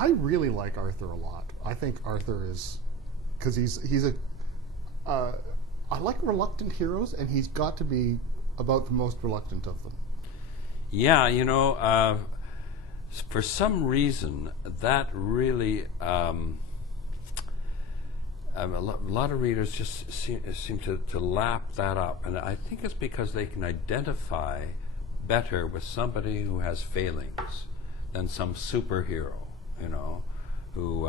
I really like Arthur a lot. I think Arthur is, because he's a, I like reluctant heroes, and he's got to be about the most reluctant of them. Yeah, you know, for some reason, that really, a lot of readers just seem to lap that up. And I think it's because they can identify better with somebody who has failings than some superhero, you know, who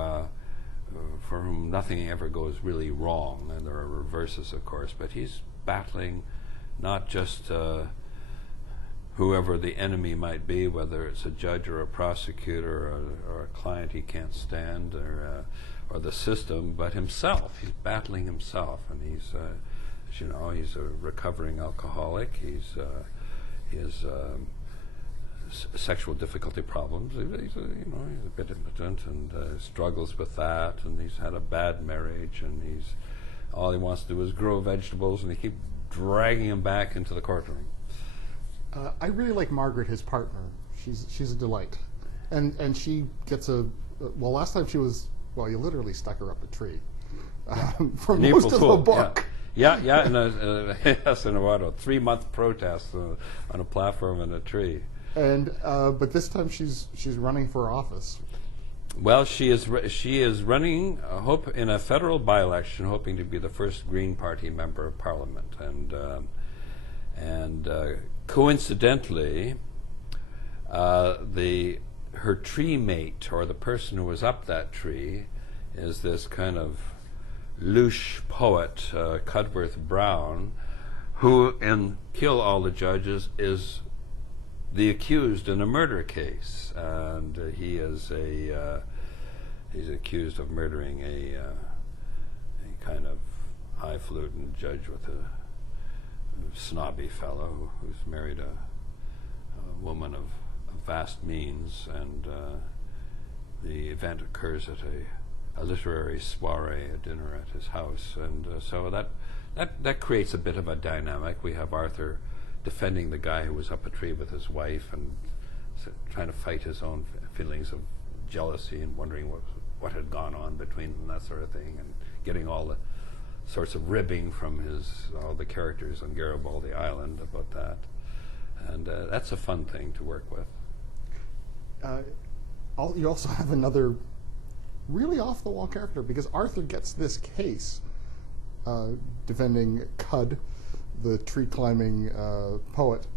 for whom nothing ever goes really wrong. And there are reverses, of course, but he's battling not just whoever the enemy might be, whether it's a judge or a prosecutor or a client he can't stand, or the system, but himself. He's battling himself, and he's, as you know, he's a recovering alcoholic. He has sexual difficulty problems. He's a bit impotent and struggles with that, and he's had a bad marriage, and all he wants to do is grow vegetables, and they keep dragging him back into the courtroom. I really like Margaret, his partner. She's a delight, and she gets well. Last time she was, well, you literally stuck her up a tree for most of the book. Yeah, in yes, in a 3-month protest on a platform in a tree. And but this time she's running for office. Well, she is running in a federal by-election, hoping to be the first Green Party member of Parliament, and coincidentally, her tree mate, or the person who was up that tree, is this kind of louche poet, Cudworth Brown, who in Kill All the Judges is the accused in a murder case, and he's accused of murdering a kind of highfalutin judge with a snobby fellow who's married a woman of vast means, and the event occurs at a literary soiree, a dinner at his house, and so that creates a bit of a dynamic. We have Arthur defending the guy who was up a tree with his wife and trying to fight his own feelings of jealousy and wondering what had gone on between them, that sort of thing, and getting all the sorts of ribbing from all the characters on Garibaldi Island about that. And that's a fun thing to work with. You also have another really off-the-wall character, because Arthur gets this case defending Cud, the tree-climbing poet,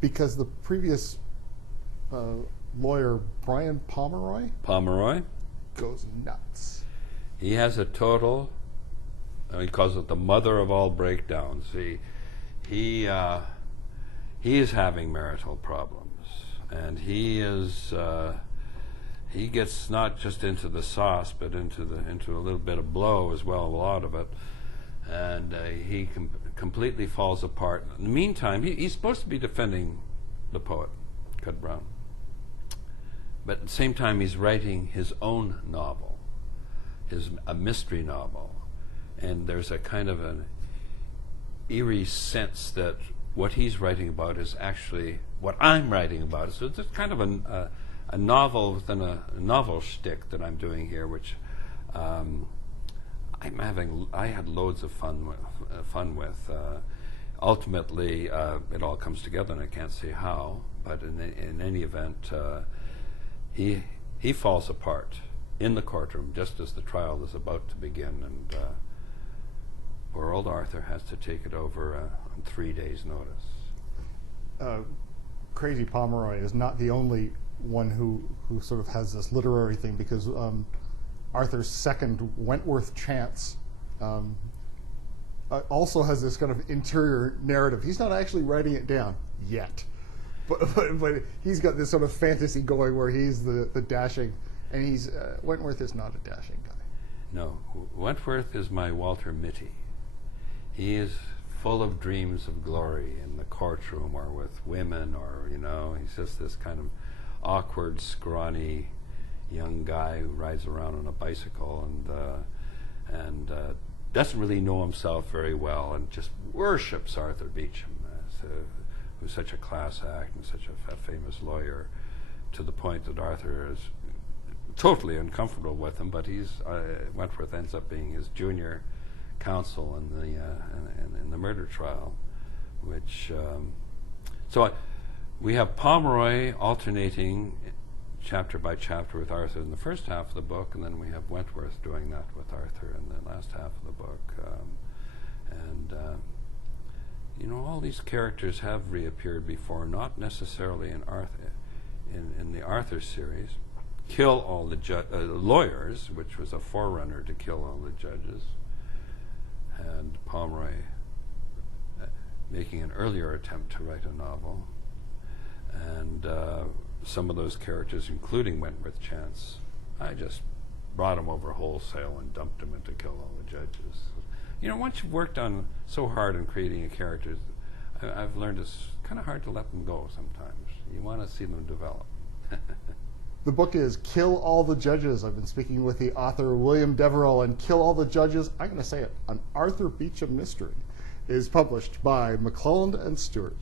because the previous lawyer, Brian Pomeroy, goes nuts. He has a total, he calls it the mother of all breakdowns. He is having marital problems, and he gets not just into the sauce, but into a little bit of blow as well, a lot of it, and he completely falls apart. In the meantime, he's supposed to be defending the poet, Cud Brown, but at the same time he's writing his own novel, a mystery novel, and there's a kind of an eerie sense that what he's writing about is actually what I'm writing about. So it's kind of a novel within a novel shtick that I'm doing here, which I had loads of fun with. Ultimately, it all comes together, and I can't say how. But in any event, he falls apart in the courtroom just as the trial is about to begin, and poor old Arthur has to take it over on 3 days' notice. Crazy Pomeroy is not the only one who sort of has this literary thing, because Arthur's second, Wentworth Chance, also has this kind of interior narrative. He's not actually writing it down yet, but he's got this sort of fantasy going where he's the dashing, and Wentworth is not a dashing guy. No, Wentworth is my Walter Mitty. He is full of dreams of glory in the courtroom or with women, or he's just this kind of awkward, scrawny young guy who rides around on a bicycle and doesn't really know himself very well, and just worships Arthur Beauchamp, who's such a class act and such a famous lawyer. to the point that Arthur is totally uncomfortable with him, but Wentworth ends up being his junior counsel in the murder trial, which we have Pomeroy alternating chapter by chapter with Arthur in the first half of the book, and then we have Wentworth doing that with Arthur in the last half of the book. All these characters have reappeared before, not necessarily in the Arthur series. Kill All the Lawyers, which was a forerunner to Kill All the Judges, and Pomeroy making an earlier attempt to write a novel. And some of those characters, including Wentworth Chance, I just brought them over wholesale and dumped them into Kill All the Judges. Once you've worked on so hard on creating a character, I've learned it's kind of hard to let them go sometimes. You want to see them develop. The book is Kill All the Judges. I've been speaking with the author William Deverell, and Kill All the Judges, I'm going to say it, an Arthur Beauchamp mystery, is published by McClelland and Stewart.